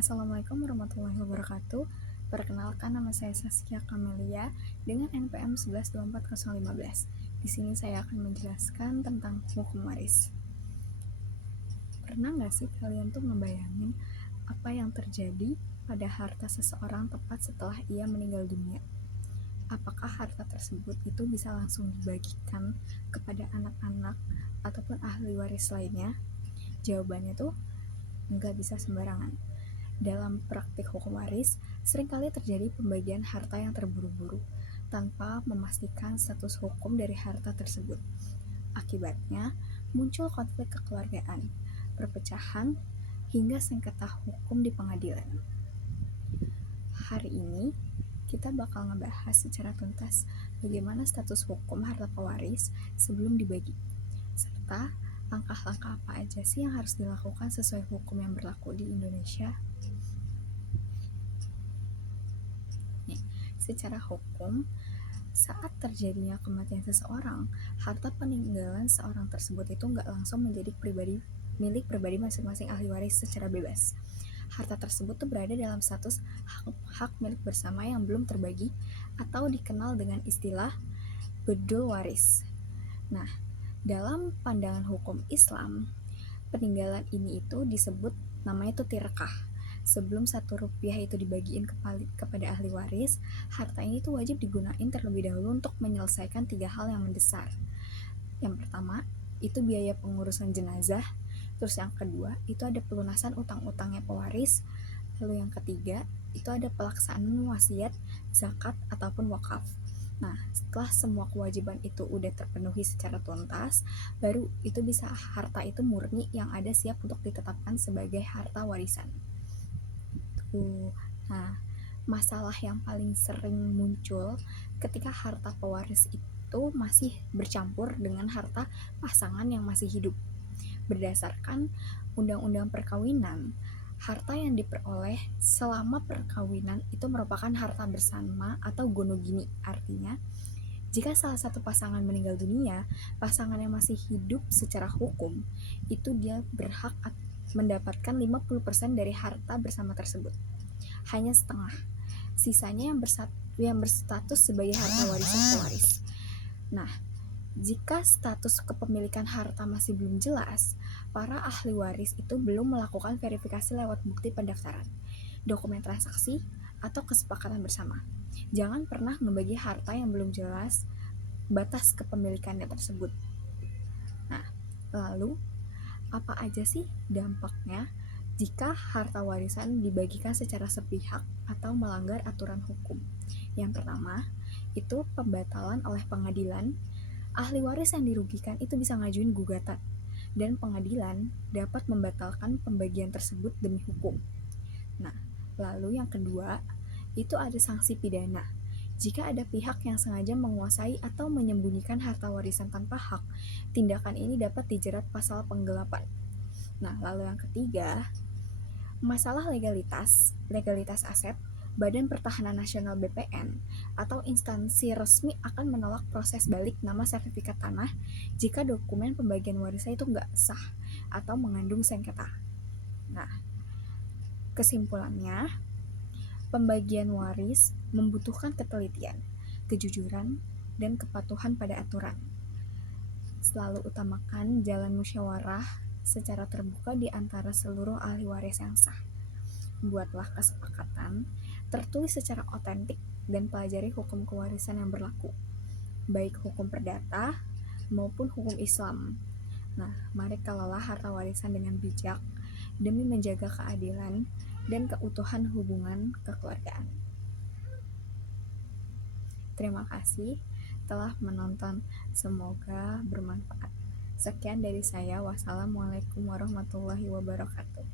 Assalamualaikum warahmatullahi wabarakatuh. Perkenalkan, nama saya Saskia Kamelia dengan NPM 1124015. Di sini saya akan menjelaskan tentang hukum waris. Pernah nggak sih kalian tuh ngebayangin apa yang terjadi pada harta seseorang tepat setelah ia meninggal dunia? Apakah harta tersebut itu bisa langsung dibagikan kepada anak-anak ataupun ahli waris lainnya? Jawabannya tuh nggak bisa sembarangan. Dalam praktik hukum waris, seringkali terjadi pembagian harta yang terburu-buru tanpa memastikan status hukum dari harta tersebut. Akibatnya, muncul konflik kekeluargaan, perpecahan, hingga sengketa hukum di pengadilan. Hari ini, kita bakal ngebahas secara tuntas bagaimana status hukum harta pewaris sebelum dibagi, serta langkah-langkah apa aja sih yang harus dilakukan sesuai hukum yang berlaku di Indonesia. Secara hukum, saat terjadinya kematian seseorang, harta peninggalan seorang tersebut itu nggak langsung menjadi milik pribadi masing-masing ahli waris secara bebas. Harta tersebut tuh berada dalam status hak milik bersama yang belum terbagi atau dikenal dengan istilah bedul waris. Nah, dalam pandangan hukum Islam, peninggalan ini itu disebut namanya itu tirekah. Sebelum 1 rupiah itu dibagiin kepada ahli waris, harta ini tuh wajib digunain terlebih dahulu untuk menyelesaikan 3 hal yang mendesak. Yang pertama, itu biaya pengurusan jenazah. Terus yang kedua, itu ada pelunasan utang-utangnya pewaris. Lalu yang ketiga, itu ada pelaksanaan wasiat, zakat, ataupun wakaf. Nah, setelah semua kewajiban itu udah terpenuhi secara tuntas, baru itu bisa harta itu murni yang ada siap untuk ditetapkan sebagai harta warisan. Nah, masalah yang paling sering muncul ketika harta pewaris itu masih bercampur dengan harta pasangan yang masih hidup. Berdasarkan Undang-Undang Perkawinan, harta yang diperoleh selama perkawinan itu merupakan harta bersama atau gonogini. Artinya, jika salah satu pasangan meninggal dunia, pasangan yang masih hidup secara hukum itu dia berhak mendapatkan 50% dari harta bersama tersebut. Hanya setengah. Sisanya yang berstatus sebagai harta warisan pewaris. Nah, jika status kepemilikan harta masih belum jelas, para ahli waris itu belum melakukan verifikasi lewat bukti pendaftaran, dokumen transaksi, atau kesepakatan bersama. Jangan pernah membagi harta yang belum jelas batas kepemilikannya tersebut. Nah, lalu apa aja sih dampaknya jika harta warisan dibagikan secara sepihak atau melanggar aturan hukum? Yang pertama, itu pembatalan oleh pengadilan. Ahli waris yang dirugikan itu bisa ngajuin gugatan, dan pengadilan dapat membatalkan pembagian tersebut demi hukum. Nah, lalu yang kedua, itu ada sanksi pidana. Jika ada pihak yang sengaja menguasai atau menyembunyikan harta warisan tanpa hak, tindakan ini dapat dijerat pasal penggelapan. Nah, lalu yang ketiga, masalah legalitas aset. Badan Pertahanan Nasional BPN atau instansi resmi akan menolak proses balik nama sertifikat tanah jika dokumen pembagian warisan itu nggak sah atau mengandung sengketa. Nah, kesimpulannya, pembagian waris membutuhkan ketelitian, kejujuran, dan kepatuhan pada aturan. Selalu utamakan jalan musyawarah secara terbuka di antara seluruh ahli waris yang sah. Buatlah kesepakatan, tertulis secara otentik, dan pelajari hukum kewarisan yang berlaku, baik hukum perdata maupun hukum Islam. Nah, mari kelola harta warisan dengan bijak demi menjaga keadilan dan keutuhan hubungan kekeluargaan. Terima kasih telah menonton, semoga bermanfaat. Sekian dari saya, wassalamualaikum warahmatullahi wabarakatuh.